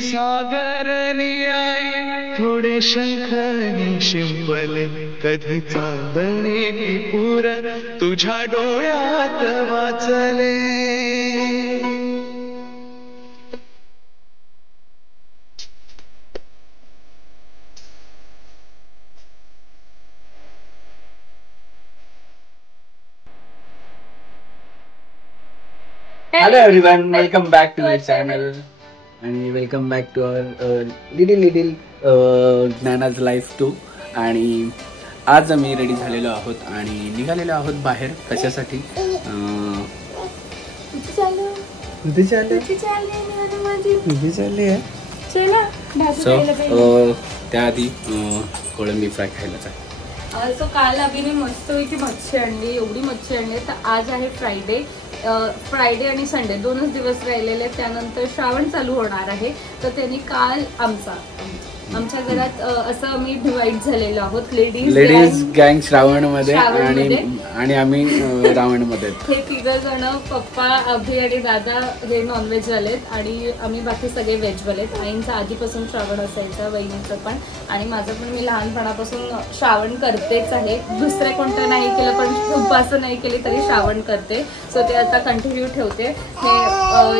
सागरनी आई थोडे शंखनी शिंपले कधी चांदणी पुर तुझ्या डोळ्यात वाचले. Hello everyone, welcome back to my channel and welcome back to our little Nana's life too. आणि आज आम्ही रेडी झालेलो आहोत आणि निघालेलो आहोत बाहेर. कशासाठी? त्याआधी कोळंबी फ्राय खायला जाय. सो काल अभिने मस्तपैकी मच्छी आणली, एवढी मच्छी आणली. तर आज आहे फ्रायडे आणि संडे दोनच दिवस राहिलेले. त्यानंतर श्रावण चालू होणार आहे. तर त्यांनी काल आमच्या घरात असं आम्ही डिवाइड झालेलो आहोत. लेडीज गँग श्रावण मध्ये आणि आम्ही रावण मध्ये. हे तिघ जण, पप्पा, अभि आणि दादा हे नॉनव्हेज वालेत आणि आम्ही बाकी सगळे व्हेज वालेत. आईंचा आधीपासून श्रावण असायचा, वहिनीचं पण आणि माझं पण. मी लहानपणापासून श्रावण करतेच आहे. दुसरे कोणतं नाही केलं पण उपास नाही केली तरी श्रावण करते. सो ते आता कंटिन्यू ठेवते.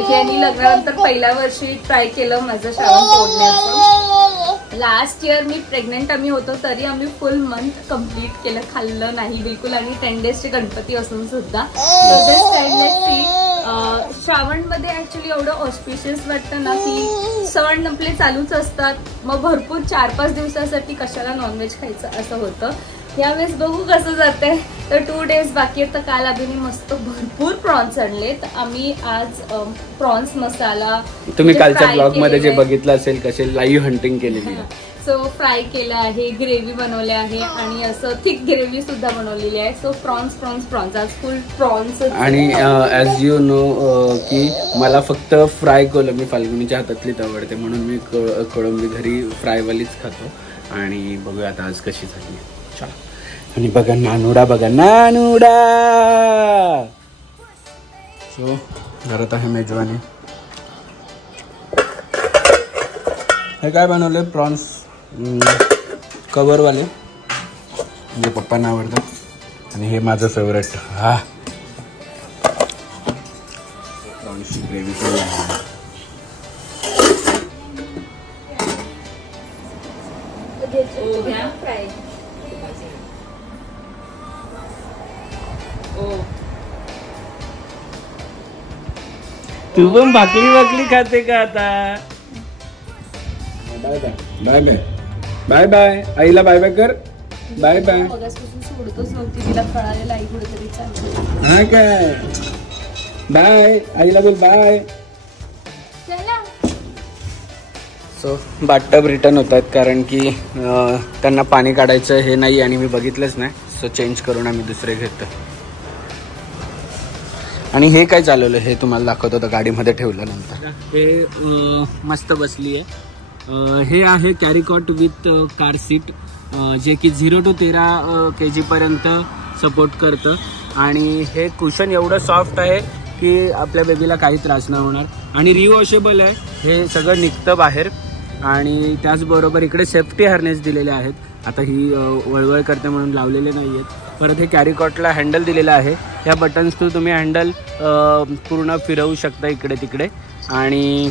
हे मी लग्नानंतर पहिल्या वर्षी ट्राय केलं माझं श्रावण तोडण्याचं. लास्ट इयर मी प्रेग्नेंट आम्ही होतो तरी आम्ही फुल मंथ कम्प्लीट केलं, खाल्लं नाही बिलकुल. आणि 10 डेजचे गणपती असून सुद्धा. श्रावण मध्ये ऍक्च्युली एवढं ऑस्पिशियस वाटतं ना की सण आपले चालूच असतात. मग भरपूर 4-5 दिवसासाठी कशाला नॉनव्हेज खायचं असं होतं. यावेळेस बघू कसं जातंय. तर 2 डेज बाकी आहेत. तर काल अभिने मस्त भरपूर प्रॉन्स आणले. तर आम्ही आज प्रॉन्स मसाला, तुम्ही कालच्या ब्लॉग मध्ये जे बघितलं असेल कसे लाईव्ह हंटिंग केलेली. सो फ्राय केलं आहे, ग्रेव्ही बनवली आहे आणि असं थिक ग्रेव्ही सुद्धा बनवलेली आहे. सो प्रॉन्स आज फुल प्रॉन्स. आणि ॲज यू नो की मला फक्त फ्राय कोळंबी फाल्गुनीच्या हातातलीच आवडते म्हणून मी कोळंबी घरी फ्रायवालीच खातो. आणि बघूया आता आज कशी झाली. चला. आणि बघा नानुडा, सो घरात आहे मेजवानी. हे काय बनवले? प्रॉन्स कवरवाले, म्हणजे पप्पांना आवडतं. आणि हे माझं फेवरेट. हा प्रॉन्सची ग्रेव्ही पण आहे. तू पण भाकली खाते का आता? Bye bye bye bye bye. आईला बाय बाय कर. Bye bye. सोडतच नव्हती तिला, कळालेलं आई कुठेतरी चालली. हा काय? बाय आईला बोल बाय. सो बाथटब रिटर्न होत आहेत कारण की त्यांना पाणी काढायचं हे नाही आणि मी बघितलंच नाही. सो चेंज करून आम्ही दुसरे घेतो. आणि हे काय चालवलं हे तुम्हाला दाखवतो तर गाडीमध्ये ठेवलं नंतर. हे मस्त बसली आहे. हे आहे कॅरीकॉट विथ कार सीट जे की 0 to 13 kg पर्यंत सपोर्ट करतं. आणि हे कुशन एवढं सॉफ्ट आहे की आपल्या बेबीला काही त्रास नाही होणार. आणि रिवॉशेबल आहे, हे सगळं निघतं बाहेर. आणि त्याचबरोबर इकडे सेफ्टी हार्नेस दिलेले आहेत. आता ही वळवळ करते म्हणून लावलेले नाही आहेत. परत हे कॅरीकॉटला हँडल दिलेलं आहे. ह्या बटन्स थ्रू तुम्ही हँडल पूर्ण फिरवू शकता इकडे तिकडे आणि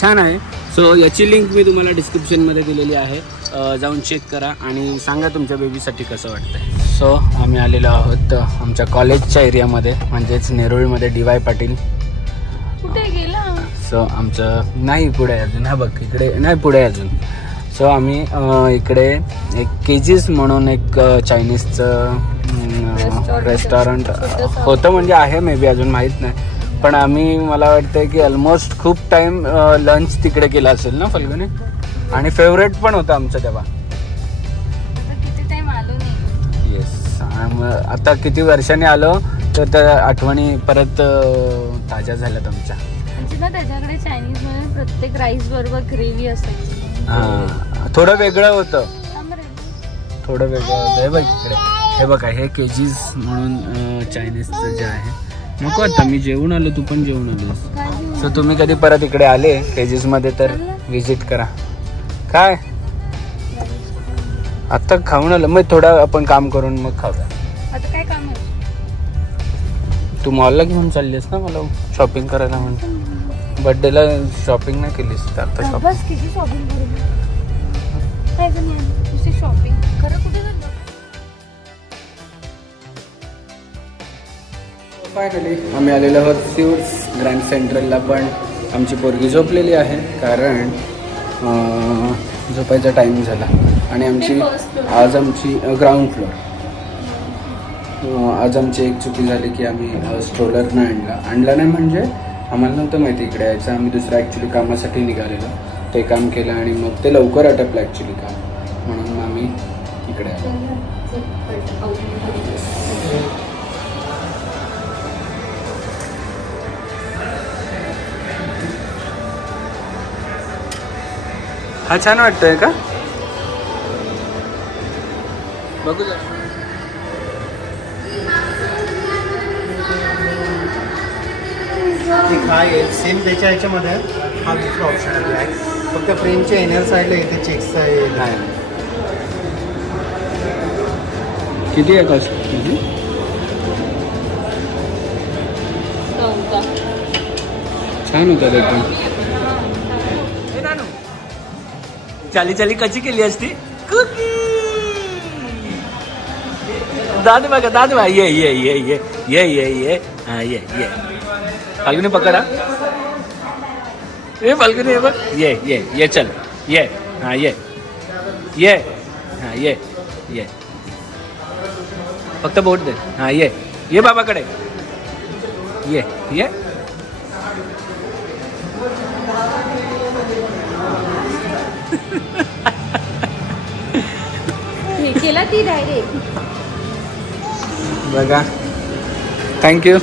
छान आहे. सो याची लिंक मी तुम्हाला डिस्क्रिप्शनमध्ये दिलेली आहे. जाऊन चेक करा आणि सांगा तुमच्या बेबीसाठी कसं वाटतंय. सो आम्ही आलेलो आहोत आमच्या कॉलेजच्या एरियामध्ये म्हणजेच नेरुळमध्ये DY पाटील. कुठे गेला? सो आमचं नाही पुढे अजून. हा बघ इकडे नाही पुढे अजून. सो आम्ही इकडे एक केजीस म्हणून एक चायनीजचं रेस्टॉरंट होतं म्हणजे आहे मे बी अजून माहीत नाही. पण आम्ही मला वाटतं की ऑलमोस्ट खूप टाइम लंच तिकडे केला असेल ना फाल्गुनी. आणि फेवरेट पण होतं आमचं तेव्हा. येस. आता किती वर्षांनी आलो तर त्या आठवणी परत ताज्या झाल्यात आमच्या. त्याच्याकडे चायनीज मध्ये प्रत्येक राईस बरोबर ग्रेव्ही असायची. थोडं वेगळं होतं. हे बघ इकडे हे बघा हे केजीस म्हणून चायनीजचं जे आहे नको आता, मी जेवून आलो, तू पण जेवून आलोस. सो तुम्ही कधी परत इकडे आले केजीस मध्ये तर विजिट करा. काय आता खाऊन आलं, मग थोडं आपण काम करून मग खाऊया. आता काय काम आहे? तू मॉलला घेऊन चाललीस ना मला शॉपिंग करायला म्हणून. बर्थडेला शॉपिंग नाही केलीस तर आता शॉपिंग. बस किती शॉपिंग करू? काय नाही शॉपिंग खरं कुठे झालं? फायनली आम्ही आलेलो आहोत सीड्स ग्रँड सेंट्रलला. पण आमची पोरगी झोपलेली आहे कारण झोपायचा टाईम झाला. आणि आज आमची ग्राउंड फ्लोअर. आज आमची एक चुकी झाली की आम्ही स्ट्रोलर नाही आणला नाही म्हणजे आम्हाला नव्हतं माहिती इकडे यायचं. आम्ही दुसऱ्या ॲक्च्युली कामासाठी निघालेलो, ते काम केलं आणि मग ते लवकर आटपलं ॲक्च्युली काम, म्हणून मग आम्ही इकडे आलो. हा छान वाटतोय का? बघू जरा. सेम त्याच्या ह्याच्यामध्ये हा दुसरा ऑप्शन आहे ब्लॅक. फक्त फ्रेमच्या इनर साईडला इथे चेक्सचा आहे. किती आहे कॉस्ट? छान होता ते पण. चाली चाली कशी केली असती? दाद बघा, दाद बघा. ये ये ये ये ये ये ये हा ये ये. फाल्गुनी पकडा. ए फाल्गुनी ये बघ. ये ये ये चल ये. हा ये ये. हा ये ये. फक्त बोट दे. हा ये ये बाबाकडे. ये ये. केला ती डायरेक्ट. बघा, थँक्यू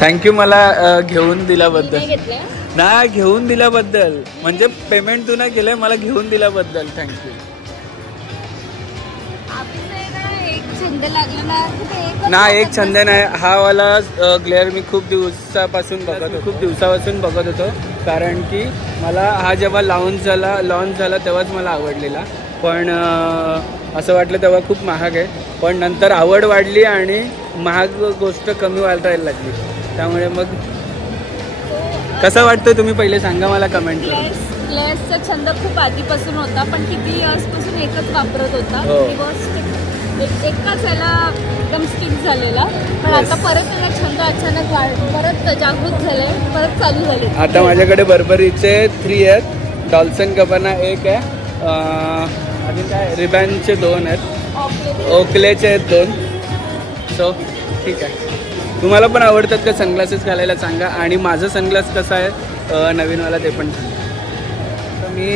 थँक्यू मला घेऊन दिल्याबद्दल. ना घेऊन दिल्याबद्दल म्हणजे पेमेंट तू नाही केलंय, मला घेऊन दिल्याबद्दल थँक्यू. ना एक छंद नाही हा वाला ग्लेअर मी खूप दिवसापासून बघत होतो. कारण की मला हा जेव्हा लॉन्च झाला तेव्हाच मला आवडलेला. पण असं वाटलं तेव्हा खूप महाग आहे, पण नंतर आवड वाढली आणि महाग गोष्ट कमी वाटायला लागली. त्यामुळे मग कसं वाटतंय तुम्ही पहिले सांगा मला कमेंट करून. ग्लेअर्सचा छंद खूप आधीपासून होता, पण किती इयर्सपासून एकच वापरत होता. एकाच याला एकदम स्टिक झालेला, पण आता परत त्याला छंद अचानक परत जागृत झाले, परत चालू झाले. आता माझ्याकडे बर्बरीचे 3 आहेत, डॉल्सन गबाना 1 आहे, अजून काय रिबॅनचे 2 आहेत, ओकलेचे आहेत 2. सो ठीक आहे. तुम्हाला पण आवडतात का सनग्लासेस घालायला सांगा. आणि माझं सनग्लास कसं आहे नवीनवाला ते पण सांगा. मी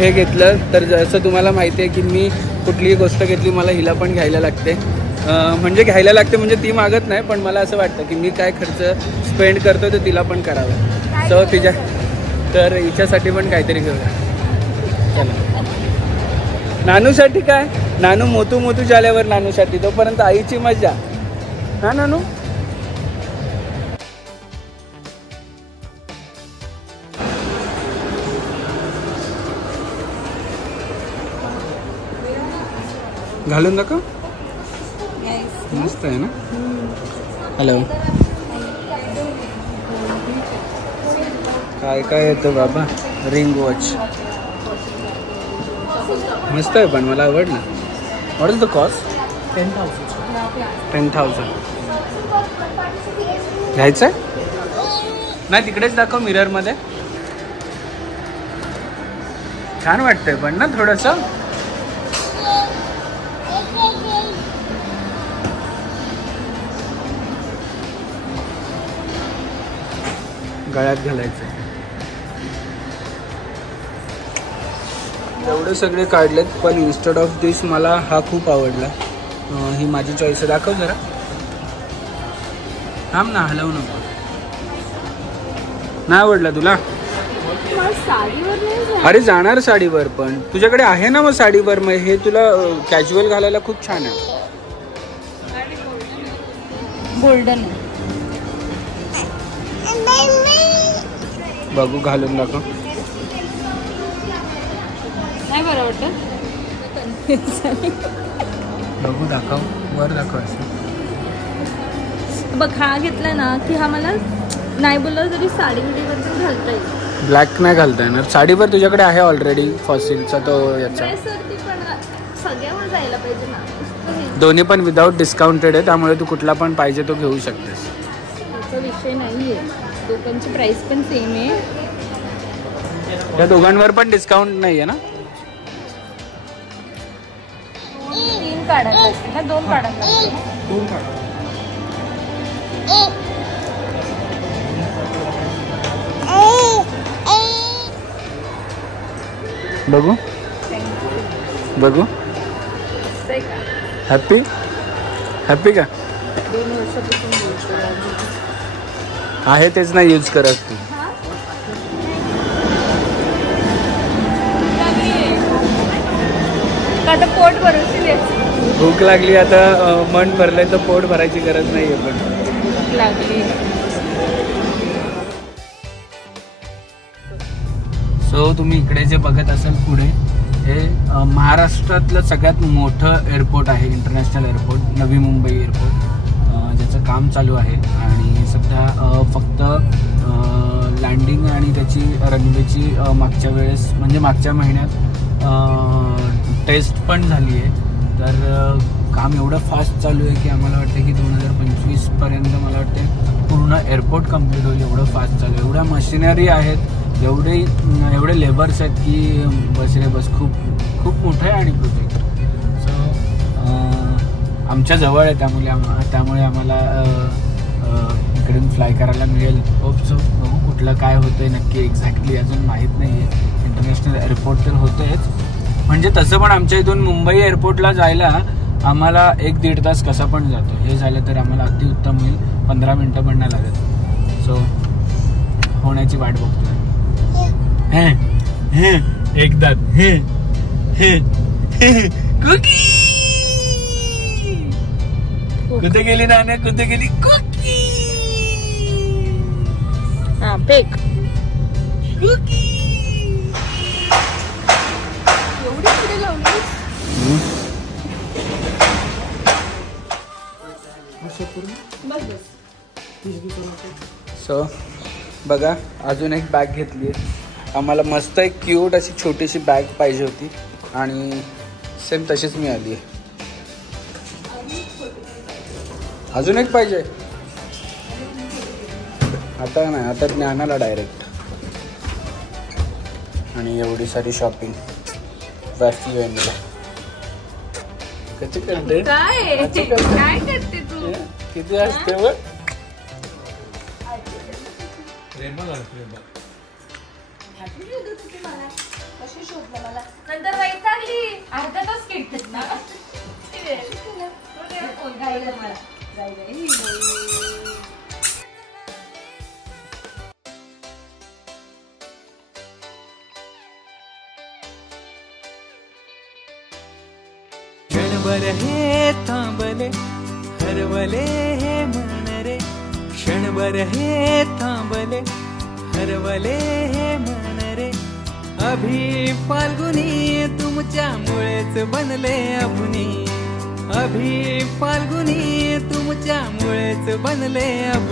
हे घेतलं तर जसं तुम्हाला माहिती आहे की मी कुठलीही गोष्ट घेतली मला हिला पण घ्यायला लागते. म्हणजे ती मागत नाही, पण मला असं वाटतं की मी काय खर्च स्पेंड करतो तर तिला पण करावं. सो तर हिच्यासाठी पण काहीतरी घेऊया. चला. नानूसाठी काय, नानू मोतू झाल्यावर नानूसाठी, तोपर्यंत आईची मजा. हा नानू. घालून दाखव. मस्त आहे ना. हॅलो. काय काय येतं बाबा. रिंग वॉच मस्त आहे, पण मला आवडलं. What is the cost? 10,000. घ्यायचं नाही, तिकडेच दाखव मिररमध्ये. छान वाटतंय पण ना थोडंसं. गळ्यात घालायचं. एवढे सगळे काढलेत, पण इन्स्टेड ऑफ दिस मला हा खूप आवडला. ही माझी चॉईस आहे. दाखव जरा. थांब ना, हलवू नको. नाही आवडला तुला? अरे जाणार साडीवर, पण तुझ्याकडे आहे ना मग साडीवर. मग हे तुला कॅज्युअल घालायला खूप छान आहे. गोल्डन बघू घालून दाखव. नाही बरं वाटत. बघू दाखव, वर दाखव असं. बघ हा घेतला ना की हा मला नाही बोललं तरी साडीवर घालता येईल. ब्लॅक नाही घालता येणार. साडीवर तुझ्याकडे आहे ऑलरेडी फॉसिलचा तो याचा. ड्रेसवरती पण सगळ्यावर जायला पाहिजे ना. दोन्ही पण विदाऊट डिस्काउंटेड आहे, त्यामुळे तू कुठला पण पाहिजे तो घेऊ शकतेस. त्याचा विषय नाहीये, दोघांची प्राइस पण सेम आहे. या दोघांवर पण डिस्काउंट नाही आहे ना. 3 काढायला लागते ना, 2 काढायला लागते. 2 काढा. बघू बघू. हॅपी हॅपी का 2 वर्षापासून आहे तेच नाही यूज करत तू. आता पोट भरवशील. भूक लागली आता, मन भरलंय तर पोट भरायची गरज नाहीये. पण भूक लागली. सो तुम्ही इकडे जे बघत असाल पुढे, हे महाराष्ट्रातलं सगळ्यात मोठं एअरपोर्ट आहे, international airport, Navi Mumbai airport, ज्याचं काम चालू आहे. आणि सध्या फक्त लँडिंग आणि त्याची रनवेची मागच्या वेळेस म्हणजे मागच्या महिन्यात टेस्ट पण झाली आहे. तर काम एवढं फास्ट चालू आहे की आम्हाला वाटतं की 2025पर्यंत मला वाटते पूर्ण एअरपोर्ट कम्प्लीट होईल. एवढं फास्ट चालू आहे, एवढ्या मशिनरी आहेत, एवढे लेबर्स आहेत की बस रे बस. खूप खूप मोठं आहे आणि प्रोजेक्ट. सो आमच्या जवळ आहे, त्यामुळे आम्हाला इकडून फ्लाय करायला मिळेल. Hope so. बघू कुठलं काय होतंय नक्की एक्झॅक्टली अजून माहीत नाही आहे. इंटरनॅशनल एअरपोर्ट तर होतंयच, म्हणजे तसं पण आमच्या इथून मुंबई एअरपोर्टला जायला आम्हाला 1-1.5 तास कसा पण जातो. हे झालं तर आम्हाला अतिउत्तम होईल, 15 मिनटं पण नाही लागत. सो होण्याची वाट बघतोय. एकदा कुठे गेली नाण्या, कुठे गेली कुकी. हा पेक कुकी एवढी पुढे लावली. सो बघा अजून एक बॅग घेतली आहे. आम्हाला मस्त एक क्यूट अशी छोटीशी बॅग पाहिजे होती आणि सेम तशीच मिळाली आहे. अजून एक पाहिजे आता नाही, आता ज्ञानाला डायरेक्ट. आणि एवढी सारी शॉपिंग वाटली आहे मला. कशी करते, काय करते तू. किती असते बघ. कशी शोधलं मला नंतर वैतागली. अर्धा तास घेतलं ना मला. क्षणभर हे थांबले हरवले हे मन रे. क्षणभर हे थांबले हरवले हे मन रे. अभी फाल्गुनी तुमच्यामुळेच बनले अभुनी. अभी फाल्गुनी तुमच्यामुळेच बनले अभुनी.